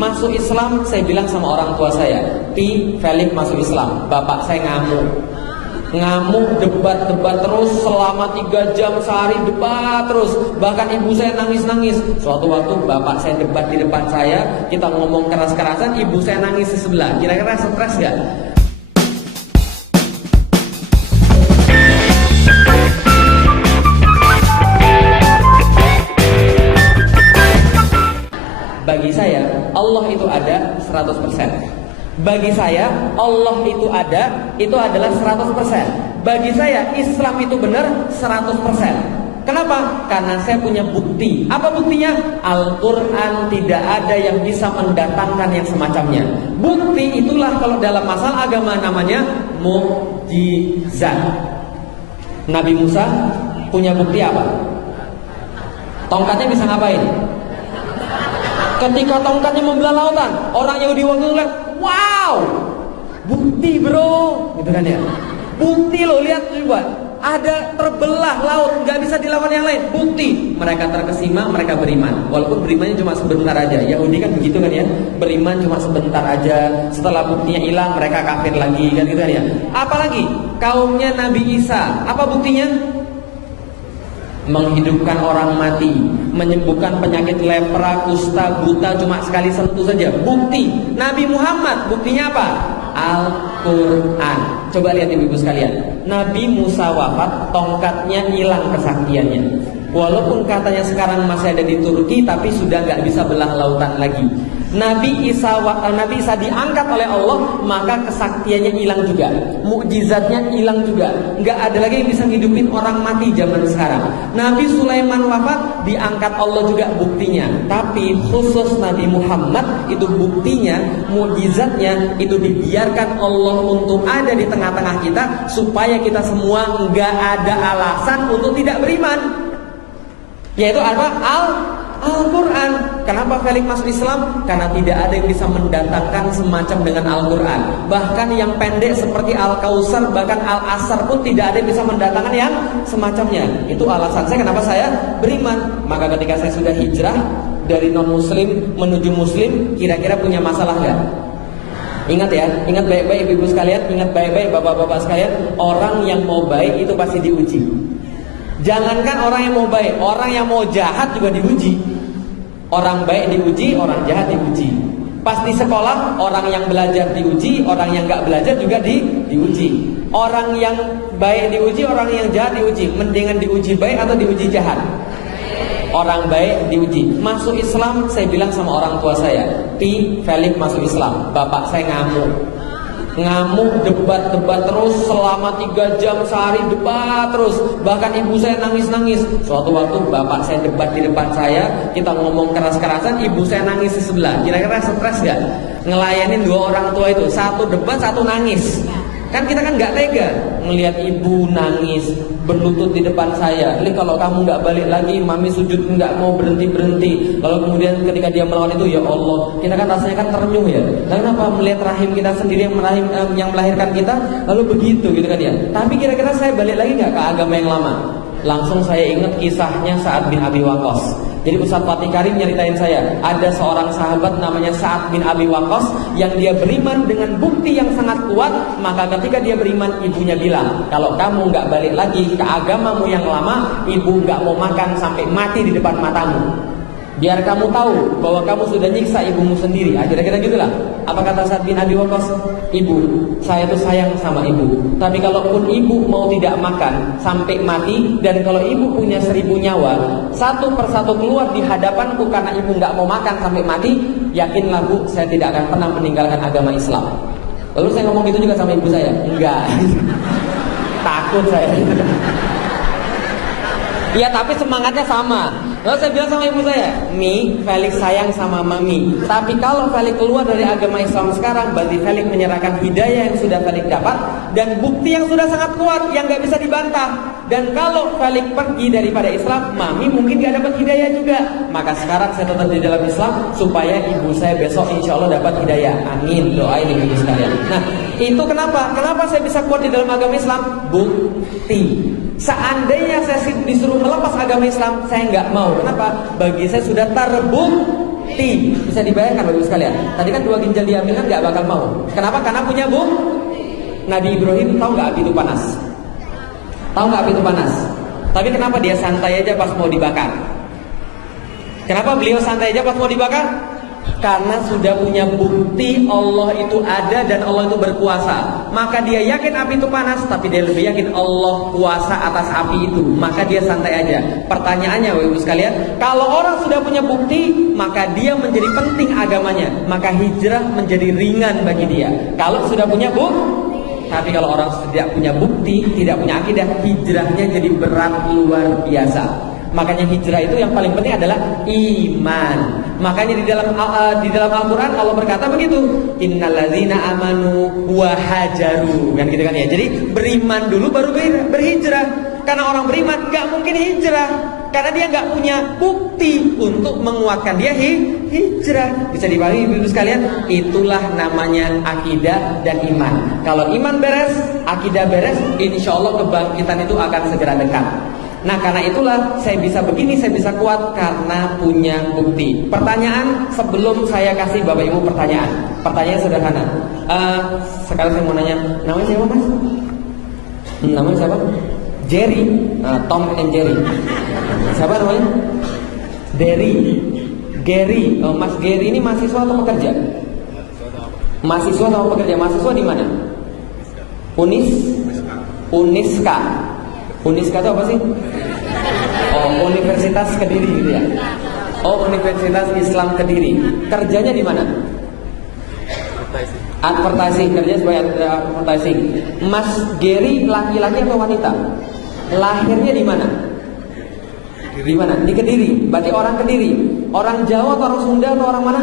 masuk Islam, saya bilang sama orang tua saya, Pi, Felix masuk Islam. Bapak saya ngamuk, debat terus selama 3 jam sehari, debat terus. Bahkan ibu saya nangis. Suatu waktu bapak saya debat di depan saya, kita ngomong keras-kerasan, ibu saya nangis di sebelah. Kira-kira stres gak? Bagi saya, Allah itu ada 100%. Bagi saya, Allah itu ada, itu adalah 100%. Bagi saya, Islam itu benar 100%. Kenapa? Karena saya punya bukti. Apa buktinya? Al-Quran tidak ada yang bisa mendatangkan yang semacamnya. Bukti itulah kalau dalam masalah agama namanya mukjizat. Nabi Musa punya bukti apa? Tongkatnya bisa ngapain? Ketika tongkatnya membelah lautan, orang Yahudi waktu itu lihat, wow, bukti bro, gitu kan ya. Bukti loh, lihat coba, ada terbelah laut, nggak bisa dilawan yang lain. Bukti. Mereka terkesima, mereka beriman. Walaupun berimannya cuma sebentar aja. Yahudi kan begitu kan ya, beriman cuma sebentar aja. Setelah buktinya hilang, mereka kafir lagi, kan gitu kan ya. Apalagi kaumnya Nabi Isa, apa buktinya? Menghidupkan orang mati, menyembuhkan penyakit lepra, kusta, buta cuma sekali sentuh saja. Bukti. Nabi Muhammad, buktinya apa? Al-Quran. Coba lihat ibu-ibu sekalian, Nabi Musa wafat, tongkatnya hilang kesaktiannya. Walaupun katanya sekarang masih ada di Turki, tapi sudah gak bisa belah lautan lagi. Nabi Isa diangkat oleh Allah, maka kesaktiannya hilang juga, mukjizatnya hilang juga. Nggak ada lagi yang bisa ngidupin orang mati zaman sekarang. Nabi Sulaiman wafat, diangkat Allah juga, buktinya. Tapi khusus Nabi Muhammad itu buktinya, mukjizatnya itu dibiarkan Allah untuk ada di tengah-tengah kita, supaya kita semua nggak ada alasan untuk tidak beriman. Yaitu apa? Al-Quran. Kenapa Felix masuk Islam? Karena tidak ada yang bisa mendatangkan semacam dengan Al-Quran. Bahkan yang pendek seperti Al-Kausar, bahkan Al-Asr pun tidak ada yang bisa mendatangkan yang semacamnya. Itu alasan saya kenapa saya beriman. Maka ketika saya sudah hijrah dari non-muslim menuju muslim, kira-kira punya masalah gak? Ingat ya, ingat baik-baik ibu-ibu sekalian, ingat baik-baik bapak-bapak sekalian, orang yang mau baik itu pasti diuji. Jangankan orang yang mau baik, orang yang mau jahat juga diuji. Orang baik diuji, orang jahat diuji. Pas di sekolah, orang yang belajar diuji, orang yang gak belajar juga diuji. Orang yang baik diuji, orang yang jahat diuji. Mendingan diuji baik atau diuji jahat? Orang baik diuji. Masuk Islam, saya bilang sama orang tua saya, Pi, Felix masuk Islam. Bapak saya ngamuk, debat terus selama 3 jam sehari, debat terus. Bahkan ibu saya nangis. Suatu waktu bapak saya debat di depan saya, kita ngomong keras-kerasan, ibu saya nangis di sebelah. Kira-kira stres gak? Ngelayanin 2 orang tua itu, satu debat, satu nangis. Kan kita kan gak tega ngelihat ibu nangis berlutut di depan saya. Ini kalau kamu gak balik lagi, mami sujud gak mau berhenti. Lalu kemudian ketika dia melawan itu, ya Allah, kita kan rasanya kan terenyuh ya. Lalu kenapa melihat rahim kita sendiri yang melahirkan kita, lalu begitu gitu kan ya. Tapi kira-kira saya balik lagi gak ke agama yang lama? Langsung saya ingat kisahnya Sa'ad bin Abi Waqqas. Jadi Ustaz Fatih Karim nyeritain saya, ada seorang sahabat namanya Sa'ad bin Abi Waqqas yang dia beriman dengan bukti yang sangat kuat. Maka ketika dia beriman, ibunya bilang, kalau kamu gak balik lagi ke agamamu yang lama, ibu gak mau makan sampai mati di depan matamu. Biar kamu tahu bahwa kamu sudah nyiksa ibumu sendiri. Kira-kira gitulah. Apa kata Sa'ad bin Abi Waqqas? Ibu, saya tuh sayang sama ibu. Tapi kalaupun ibu mau tidak makan sampai mati, dan kalau ibu punya 1000 nyawa, satu persatu keluar di hadapanku karena ibu gak mau makan sampai mati, yakinlah bu, saya tidak akan pernah meninggalkan agama Islam. Lalu saya ngomong gitu juga sama ibu saya. Enggak. Takut saya. Ya tapi semangatnya sama. Lalu saya bilang sama ibu saya, Mi, Felix sayang sama Mami. Tapi kalau Felix keluar dari agama Islam sekarang, berarti Felix menyerahkan hidayah yang sudah Felix dapat, dan bukti yang sudah sangat kuat, yang gak bisa dibantah. Dan kalau Felix pergi daripada Islam, Mami mungkin gak dapat hidayah juga. Maka sekarang saya tetap di dalam Islam, supaya ibu saya besok insya Allah dapat hidayah. Amin, doain ibu sekalian. Nah, itu kenapa? Kenapa saya bisa kuat di dalam agama Islam? Bukti. Seandainya saya disuruh melepas agama Islam, saya nggak mau. Kenapa? Bagi saya sudah terbukti. bukti. Bisa dibayangkan Bapak Ibu sekalian. Tadi kan 2 ginjal diambil kan nggak bakal mau. Kenapa? Karena punya Nabi Ibrahim tahu nggak api itu panas? Tahu nggak api itu panas? Tapi kenapa dia santai aja pas mau dibakar? Kenapa beliau santai aja pas mau dibakar? Karena sudah punya bukti Allah itu ada dan Allah itu berkuasa. Maka dia yakin api itu panas, tapi dia lebih yakin Allah kuasa atas api itu. Maka dia santai aja. Pertanyaannya Bapak Ibu sekalian, kalau orang sudah punya bukti, maka dia menjadi penting agamanya. Maka hijrah menjadi ringan bagi dia. Kalau sudah punya bukti. Tapi kalau orang tidak punya bukti, tidak punya akidah, hijrahnya jadi berat luar biasa. Makanya hijrah itu yang paling penting adalah iman. Makanya di dalam Al-Qur'an Allah berkata begitu, innalladzina amanu wa hajaru. Kan gitu kan ya. Jadi beriman dulu baru berhijrah. Karena orang beriman gak mungkin hijrah, karena dia gak punya bukti untuk menguatkan dia hijrah. Bisa dipahami Ibu sekalian? Itulah namanya akidah dan iman. Kalau iman beres, akidah beres, insya Allah kebangkitan itu akan segera dekat. Nah karena itulah saya bisa begini, saya bisa kuat karena punya bukti. Pertanyaan sebelum saya kasih Bapak Ibu pertanyaan. Pertanyaan sederhana. Sekarang saya mau nanya, namanya siapa Mas? Namanya siapa? Jerry, Tom and Jerry. Siapa namanya? Gary. Mas Gary ini mahasiswa atau pekerja? Mahasiswa atau pekerja? Mahasiswa di mana? Uniska. Uniska itu apa sih? Oh, Universitas Kediri gitu ya. Oh, Universitas Islam Kediri. Kerjanya di mana? Advertising. Kerjanya sebagai advertising. Mas Gary laki-laki atau wanita? Lahirnya di mana? Di mana? Di Kediri. Berarti orang Kediri. Orang Jawa atau orang Sunda atau orang mana?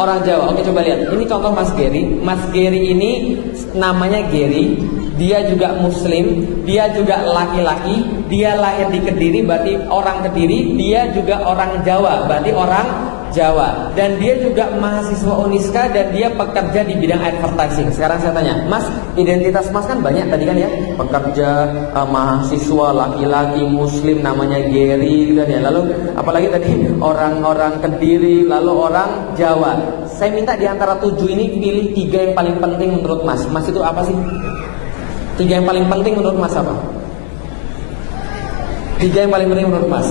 Orang Jawa. Oke, coba lihat. Ini contoh Mas Gary. Mas Gary ini namanya Gary. Dia juga Muslim, dia juga laki-laki, dia lahir di Kediri, berarti orang Kediri. Dia juga orang Jawa, berarti orang Jawa. Dan dia juga mahasiswa Uniska dan dia pekerja di bidang advertising. Sekarang saya tanya, Mas, identitas Mas kan banyak tadi kan ya, pekerja, mahasiswa, laki-laki, Muslim, namanya Gary gitu kan ya. Lalu apalagi tadi orang-orang Kediri, lalu orang Jawa. Saya minta di antara 7 ini pilih 3 yang paling penting menurut Mas. Mas itu apa sih? 3 yang paling penting menurut Mas apa? 3 yang paling penting menurut Mas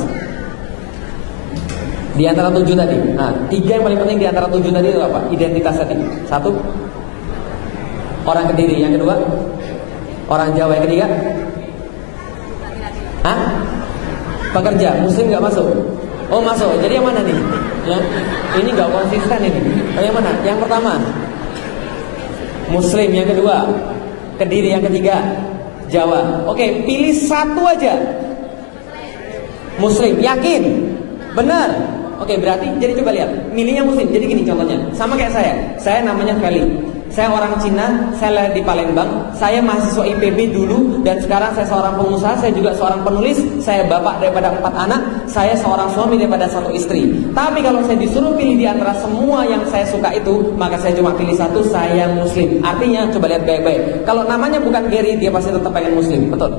di antara 7 tadi. Nah, 3 yang paling penting di antara 7 tadi itu apa? Identitas tadi. 1, orang Kediri. Yang kedua, orang Jawa. Yang ketiga, pekerja. Muslim nggak masuk? Oh masuk. Jadi yang mana nih? Ini nggak konsisten ini. Yang mana? Yang pertama, Muslim. Yang kedua, Kediri. Yang ketiga, Jawa. Oke, pilih 1 aja. Muslim. Yakin? Benar? Oke, berarti jadi coba lihat. Milihnya Muslim. Jadi gini contohnya. Sama kayak saya. Saya namanya Feli. Saya orang Cina, saya lahir di Palembang. Saya mahasiswa IPB dulu dan sekarang saya seorang pengusaha, saya juga seorang penulis, saya bapak daripada 4 anak, saya seorang suami daripada 1 istri. Tapi kalau saya disuruh pilih di antara semua yang saya suka itu, maka saya cuma pilih 1, saya Muslim. Artinya coba lihat baik-baik. Kalau namanya bukan Gary, dia pasti tetap pengen Muslim, betul?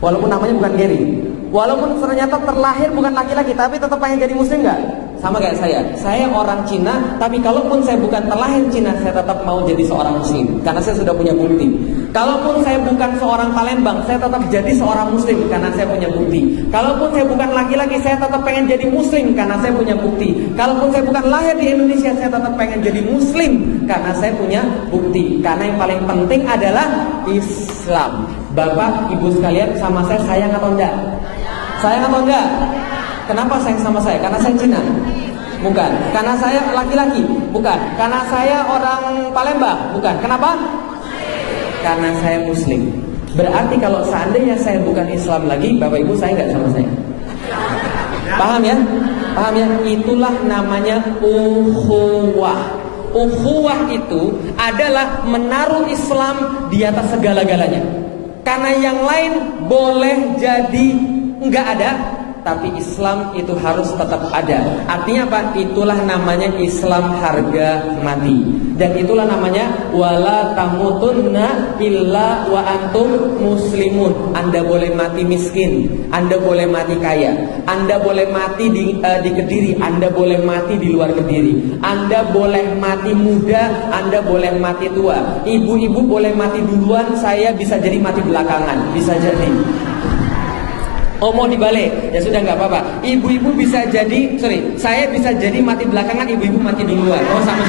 Walaupun namanya bukan Gary. Walaupun ternyata terlahir bukan laki-laki, tapi tetap pengen jadi Muslim nggak? Sama kayak saya. Saya orang Cina, tapi kalaupun saya bukan terlahir Cina, saya tetap mau jadi seorang Muslim karena saya sudah punya bukti. Kalaupun saya bukan seorang Palembang, saya tetap jadi seorang Muslim karena saya punya bukti. Kalaupun saya bukan laki-laki, saya tetap pengen jadi Muslim karena saya punya bukti. Kalaupun saya bukan lahir di Indonesia, saya tetap pengen jadi Muslim karena saya punya bukti. Karena yang paling penting adalah Islam. Bapak, Ibu sekalian, sama saya sayang atau enggak? Sayang atau enggak? Kenapa sayang sama saya? Karena saya Cina? Bukan. Karena saya laki-laki? Bukan. Karena saya orang Palembang? Bukan. Kenapa? Karena saya Muslim. Berarti kalau seandainya saya bukan Islam lagi, Bapak Ibu saya enggak sama saya. Paham ya? Paham ya? Itulah namanya ukhuwah. Ukhuwah itu adalah menaruh Islam di atas segala-galanya. Karena yang lain boleh jadi enggak ada, tapi Islam itu harus tetap ada. Artinya apa? Itulah namanya Islam harga mati. Dan itulah namanya wala tamutunna illa wa antum muslimun. Anda boleh mati miskin, Anda boleh mati kaya, Anda boleh mati di Kediri, Anda boleh mati di luar Kediri, Anda boleh mati muda, Anda boleh mati tua. Ibu-ibu boleh mati duluan, saya bisa jadi mati belakangan, bisa jadi. Oh mau dibalik, ya sudah nggak apa-apa. Ibu-ibu bisa jadi, saya bisa jadi mati belakangan, ibu-ibu mati duluan. Oh sama.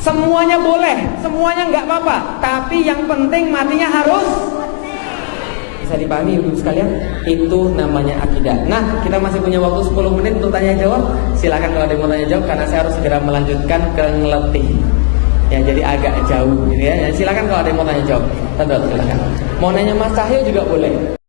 Semuanya boleh, semuanya nggak apa-apa. Tapi yang penting matinya harus bisa dipahami ibu sekalian. Itu namanya akidah. Nah, kita masih punya waktu 10 menit untuk tanya jawab. Silakan kalau ada yang mau tanya jawab, karena saya harus segera melanjutkan ke Ngeletih. Ya jadi agak jauh gitu ya. Silakan kalau ada yang mau tanya jawab. Silakan. Mau nanya Mas Cahyo juga boleh.